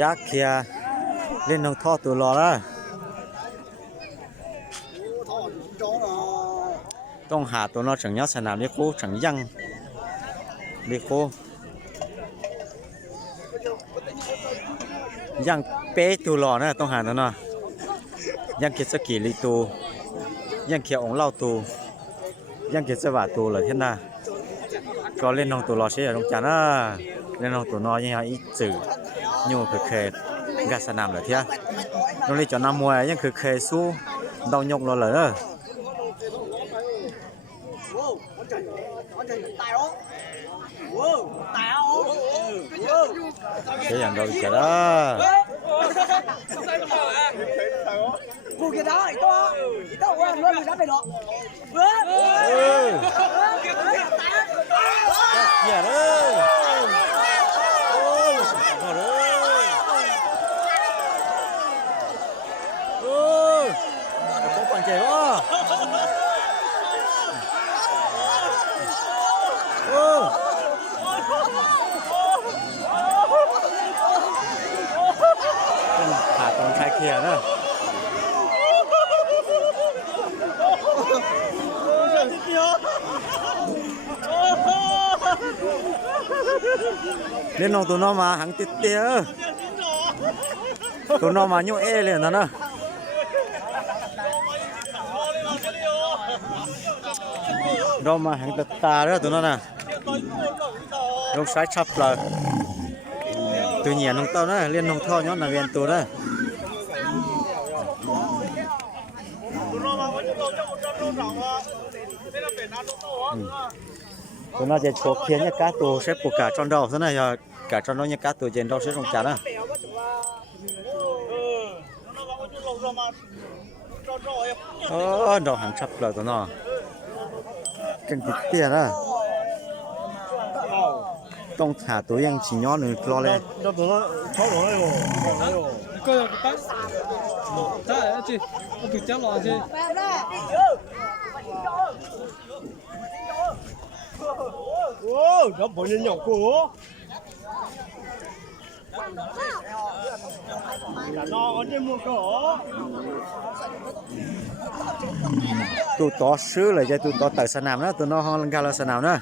จักเคียเล่นน้องท่อตัวรอแล้วต้องหาตัวนอฉังยอดสนามเรียกโคฉังยังเรียกโคยังเป๊ะตัวรอนะต้องหาตัวเนาะยังเกศสกีลีตูยังเขียวองเล่าตูยังเกศสวัสดตูเลยเท่าน่ะก็เล่นน้องตัวรอใช่ไหมตรงจันนะเล่นน้องตัวนอยังไงอีสื่อโย่คือเคยกัสนามเลยเท่าตรงนี้จอน้ำมวยยังคือเคยสู้ดองยกเราเลยเนอะเสียอย่างเราจะได้กูกินได้ต้องว่าเรื่องมันจะไปหรอกเหี้ยเลยโอ้ยหมดเลยโอ้ยต้องปั่นใจวะโอ้ขาดตอนชายเขียนนะเล่นน้องตัวนอมาหังติดเตี้ยตัวนอมาโยเอเลยนะนะเรามาหังตาตาแล้วตัวนอน่ะลงสายชับเลยตัวเหนียน้องเต้านะเล่นน้องท่อย้อนนาเวียนตัวนะตัวน่าจะโชว์เพียงเนี่ยก้าตัวใช้ปลูกกาจอนดอกซะหน่อยอย่ากาจอนดอกเนี่ยก้าตัวเจนดอกใช้ตรงจันนะดอกหันชับเลยตัวน่ะกันติดเตี้ยนะต้องหาตัวยังฉีย้อนหนึ่งกลอเลย那等他超容了哟，哎呦，你个单，咱这我给讲了这。哦，这帮人鸟过。那我这么高。ตัวต่อซื้อเลยจะตัวต่อแต่สนามนะตัวนอกห้องลังกาเราสนามนะ